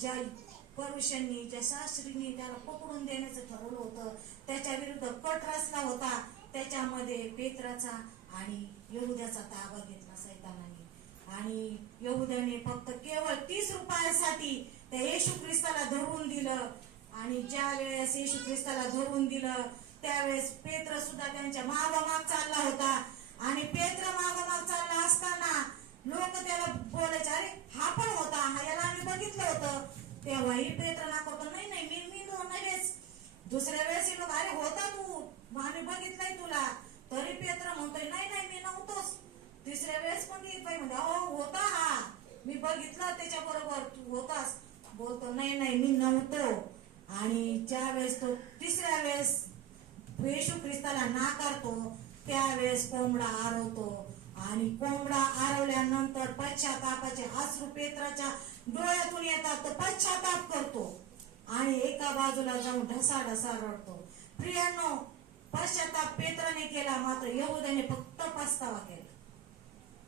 ज्या परुषांनी ज्या शास्त्रींनी त्याला पकडून देण्याचं ठरवलं होतं, त्याच्या विरुद्ध कट रचला होता, त्याच्यामध्ये पेत्राचा आणि यहुद्याचा ताबा घेतला सैतानाने. आणि यहुद्याने फक्त केवळ 30 रुपयासाठी त्या येशू ख्रिस्ताला धरून दिलं. आणि ज्या वेळेस येशू ख्रिस्ताला धरून दिलं त्यावेळेस पेत्र सुद्धा त्यांच्या मागोमाग चालला होता. आणि पेत्र मागोमाग चालला असताना लोक त्याला बोलायचे, अरे हा पण होता, हा याला आम्ही बघितलं होतं. तेव्हाही पेत्र नाकारतो, नाही नाही मी नव्हेच. दुसऱ्या वेळेस लोक, अरे होता तू, आम्ही बघितलंय तुला. तरी पेत्र म्हणतोय, नाही नाही मी नव्हतोच. तिसऱ्या वेळेस पण म्हणजे हो होता हा, मी बघितलं त्याच्या बरोबर, तू होतास. बोलतो नाही नाही मी नव्हतो. आणि ज्या वेळेस तो तिसऱ्या वेळेस येशू ख्रिस्ताला नाकारतो त्यावेळेस कोंबडा आरवतो. आणि कोंबडा आरवल्यानंतर पश्चातापाचे अश्रू पेत्राच्या डोळ्यातून येतात. तो पश्चाताप करतो आणि एका बाजूला जाऊन ढसाढसा रडतो. प्रियांनो, पश्चाताप पेत्राने केला, मात्र यहुद्याने फक्त पस्तावा केला.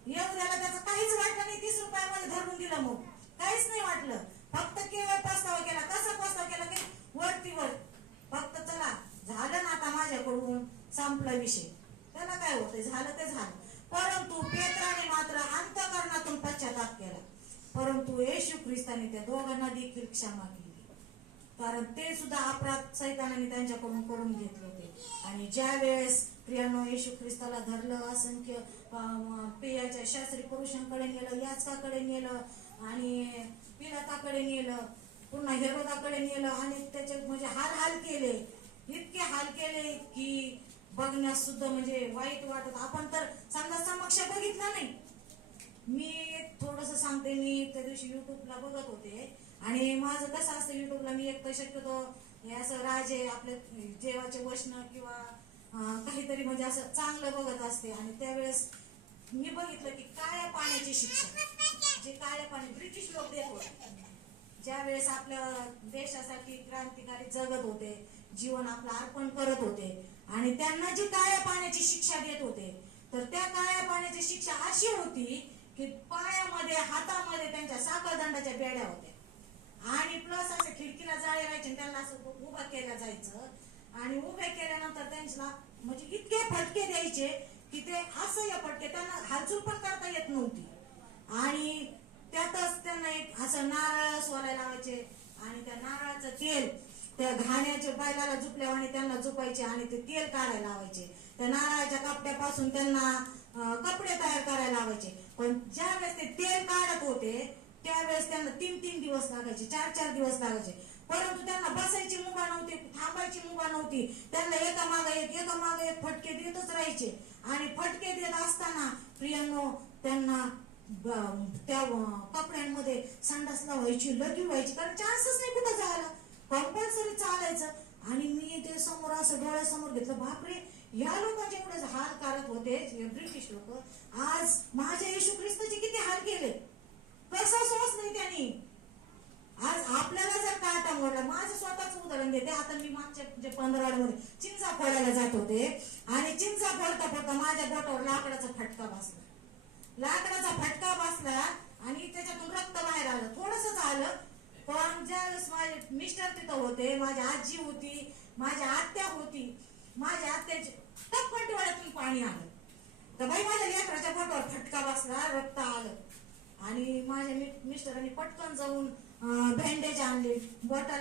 यहुद्याला त्याचं काहीच वाटलं नाही. 30 रुपयामध्ये धरून दिलं, मग काहीच नाही वाटलं. फक्त केवळ पस्तावा केला. कसा पस्तावा केला की वरतीवर फक्त चला झालं ना आता माझ्याकडून, संपला विषय. त्याला काय होतंय, झालं ते झालं. परंतु पेत्राने मात्र अंतःकरणातून पश्चाताप केला. परंतु येशू ख्रिस्ताने त्या दोघांना देखील क्षमा केली, कारण ते सुद्धा अपराध सैतानाने त्यांच्याकडून करून घेतले होते. आणि ज्या वेळेस प्रियानो येशू ख्रिस्ताला धरलं, असंख्य पेयाच्या शास्त्री पुरुषांकडे नेलं, याचकाकडे नेलं आणि पिलाताकडे नेलं, पुन्हा हेरोदाकडे नेलं आणि त्याचे म्हणजे हाल केले, इतके हाल केले की बघण्यास सुद्धा म्हणजे वाईट वाटत. आपण तर समजा समक्ष बघितलं नाही. मी थोडस सांगते, मी त्या दिवशी युट्यूबला बघत होते आणि माझं कसं असतं युट्यूबला, मी एक तर शक्यतो हे असं राजे आपले जेवाचे वचन किंवा काहीतरी म्हणजे असं चांगलं बघत असते. आणि त्यावेळेस मी बघितलं की काळ्या पाण्याची शिक्षा, जे काळ्या पाणी ब्रिटिश लोक देत होते, ज्या वेळेस आपल्या देशासाठी क्रांतिकारी जगत होते, जीवन आपलं अर्पण करत होते आणि त्यांना जी काळ्या पाण्याची शिक्षा देत होते, तर त्या काळ्या पाण्याची शिक्षा अशी होती की पायामध्ये हातामध्ये त्यांच्या साखळदंडाच्या बेड्या होत्या आणि प्लस असं खिडकीला जाळे राहायचे, त्यांना असं उभा केलं जायचं आणि उभे केल्यानंतर त्यांना म्हणजे इतके फटके द्यायचे की ते असह्य फटके, त्यांना हालचाल पण करता येत नव्हती. आणि त्यातच त्यांना एक असं नारळ सोलायला लावायचे आणि त्या नारळाचं तेल त्या घाण्याच्या बैलाला झुपल्यावर त्यांना झुपायचे आणि ते तेल काढायला लावायचे. त्या नारळाच्या कपड्यापासून त्यांना कपडे तयार करायला लावायचे. पण ज्या वेळेस ते तेल काढत होते त्यावेळेस त्यांना 3-3 दिवस लागायचे, 4-4 दिवस लागायचे. परंतु त्यांना बसायची मुभा नव्हती, थांबायची मुभा नव्हती. त्यांना एका एक फटके देतच राहायचे. आणि फटके देत असताना प्रियांनो त्यांना त्या कपड्यांमध्ये संडासला व्हायची, लगी व्हायची, कारण चान्सच नाही कुठं जायला, कंपल्सरी चालायचं. आणि मी ते समोर असं डोळ्यासमोर घेतलं, बापरे, या लोकांचे एवढे हाल करत होते ब्रिटिश लोक, आज माझ्या येशू ख्रिस्ताचे किती हाल केले, कसं सोच नाही त्यांनी. आज आपल्याला जर काटा मोडला, माझं स्वतःच उदाहरण देते. आता मी मागच्या 15 मध्ये चिंचा फोडायला जात होते आणि चिंचा फोडता माझ्या बोटावर लाकडाचा फटका बसला आणि त्याच्यातून रक्त बाहेर आलं, थोडंसंच आलं. पण ज्यावेळेस माझे मिस्टर तिथं होते, माझी आजी होती, माझी आत्या होती, माझ्या आत्याचे टपकन डोळ्यातून पाणी आलं. तर बाई माझ्या लेकराच्या बोटावर फटका बसला, रक्त आलं. आणि माझ्या मिस्टरांनी पटकन जाऊन बँडेज आणले बोटाला.